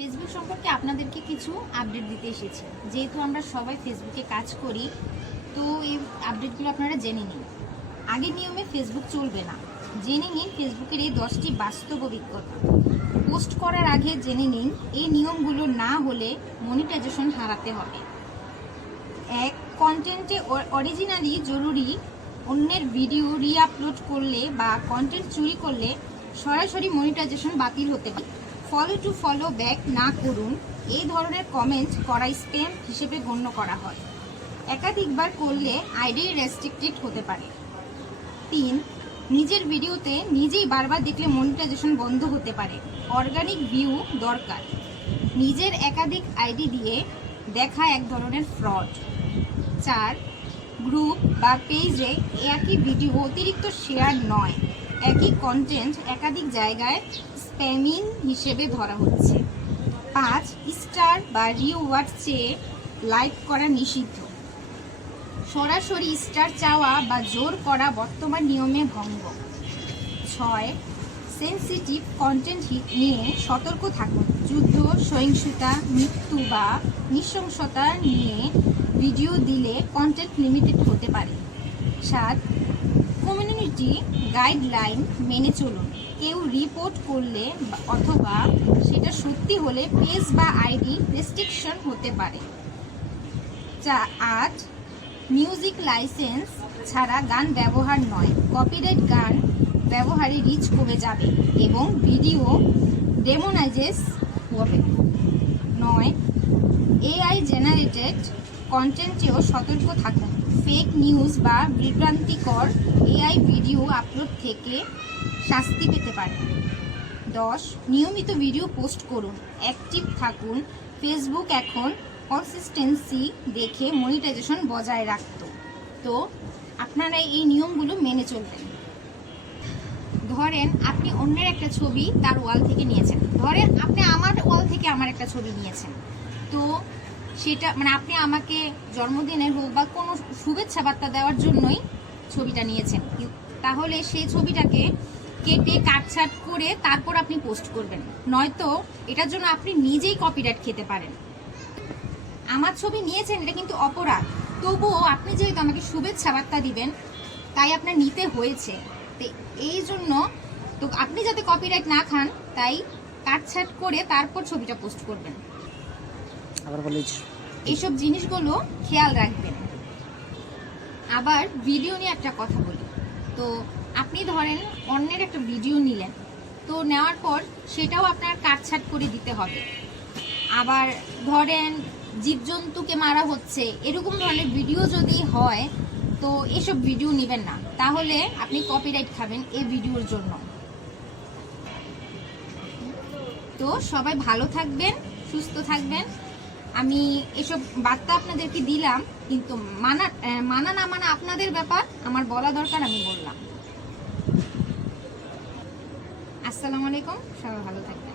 Facebook সম্পর্কে আপনাদেরকে কিছু আপডেট দিতে এসেছি। যেহেতু আমরা সবাই ফেসবুকে কাজ করি, তো এই আপডেটগুলো আপনারা জেনে নিন। আগের নিয়মে ফেসবুক চলবে না। জেনে নিন ফেসবুকের এই দশটি বাস্তব অভিজ্ঞতা। পোস্ট করার আগে জেনে নিন, এই নিয়মগুলো না হলে মনিটাইজেশন হারাতে হবে। এক কন্টেন্টে অরিজিনালি জরুরি অন্যের ভিডিও রিআপলোড করলে বা কন্টেন্ট চুরি করলে সরাসরি মনিটাইজেশন বাতিল হতে পারে। ফলো টু ফলো ব্যাক না করুন, এই ধরনের কমেন্ট করা স্প্যাম হিসেবে গণ্য করা হয়। একাধিকবার করলে আইডি রেস্ট্রিক্টেড হতে পারে। তিন, নিজের ভিডিওতে নিজেই বারবার দেখলে মনিটাইজেশন বন্ধ হতে পারে। অর্গানিক ভিউ দরকার। নিজের একাধিক আইডি দিয়ে দেখা এক ধরনের ফ্রড চার গ্রুপ বা পেজে একই ভিডিও অতিরিক্ত শেয়ার নয়। একই কন্টেন্ট একাধিক জায়গায় স্প্যামিং হিসেবে ধরা হচ্ছে। পাঁচ স্টার বা রিওয়ার্ড চেয়ে লাইক করা নিষিদ্ধ। সরাসরি স্টার চাওয়া বা জোর করা বর্তমান নিয়মে ভঙ্গ। ছয় সেন্সিটিভ কন্টেন্ট নিয়ে সতর্ক থাকুন। যুদ্ধ, সহিংসতা, মৃত্যু বা নৃশংসতা নিয়ে ভিডিও দিলে কন্টেন্ট লিমিটেড হতে পারে। সাত কমিউনিটি গাইডলাইন মেনে চলুন। কেউ রিপোর্ট করলে অথবা সেটা সত্যি হলে পেজ বা আইডি রেস্ট্রিকশন হতে পারে। চা আট মিউজিক লাইসেন্স ছাড়া গান ব্যবহার নয় কপিরাইট গান ব্যবহারে রিচ কমে যাবে এবং ভিডিও ডেমোনাইজেস হবে। নয় এআই জেনারেটেড কন্টেন্টেও সতর্ক থাকুন ফেক নিউজ বা বিভ্রান্তিকর এআই ভিডিও আপলোড থেকে শাস্তি পেতে পারে দশ, নিয়মিত ভিডিও পোস্ট করুন, অ্যাক্টিভ থাকুন, ফেসবুক এখন কনসিস্টেন্সি দেখে মনিটাইজেশন বজায় রাখত। তো, আপনারা এই নিয়মগুলো মেনে চলবেন। ধরেন আপনি অন্যের একটা ছবি তার ওয়াল থেকে নিয়েছেন। ধরেন আপনি আমার ওয়াল থেকে আমার একটা ছবি নিয়েছেন। তো সেটা মানে আপনি আমাকে জন্মদিনের হোক বা কোনো শুভেচ্ছা বার্তা দেওয়ার জন্যই ছবিটা নিয়েছেন। তাহলে সেই ছবিটাকে কেটে কাটছাট করে তারপর আপনি পোস্ট করবেন। নয়তো এটার জন্য আপনি নিজেই কপিরাইট খেতে পারেন। আমার ছবি নিয়েছেন, এটা কিন্তু অপরাধ। তবুও আপনি যেহেতু আমাকে শুভেচ্ছা বার্তা দিবেন, তাই আপনার নিতে হয়েছে। এই জন্য তো আপনি যাতে কপিরাইট না খান, তাই কাটছাট করে তারপর ছবিটা পোস্ট করবেন। আবার বলিস এইসব জিনিসগুলো খেয়াল রাখবেন। আবার ভিডিও নিয়ে একটা কথা বলি। তো আপনি ধরেন অন্যের একটা ভিডিও নিলেন। তো নেওয়ার পর সেটাও আপনার কাটছাট করে দিতে হবে। আবার ধরেন জীবজন্তুকে মারা হচ্ছে, এরকম ধরনের ভিডিও যদি হয়, তো এসব ভিডিও নেবেন না। তাহলে আপনি কপিরাইট খাবেন এই ভিডিওর জন্য। তো সবাই ভালো থাকবেন, সুস্থ থাকবেন। আমি এসব বার্তা আপনাদেরকে দিলাম, কিন্তু মানা মানা না মানা আপনাদের ব্যাপার, আমার বলা দরকার, আমি বললাম। আসসালামু আলাইকুম, সবাই ভালো থাকবেন।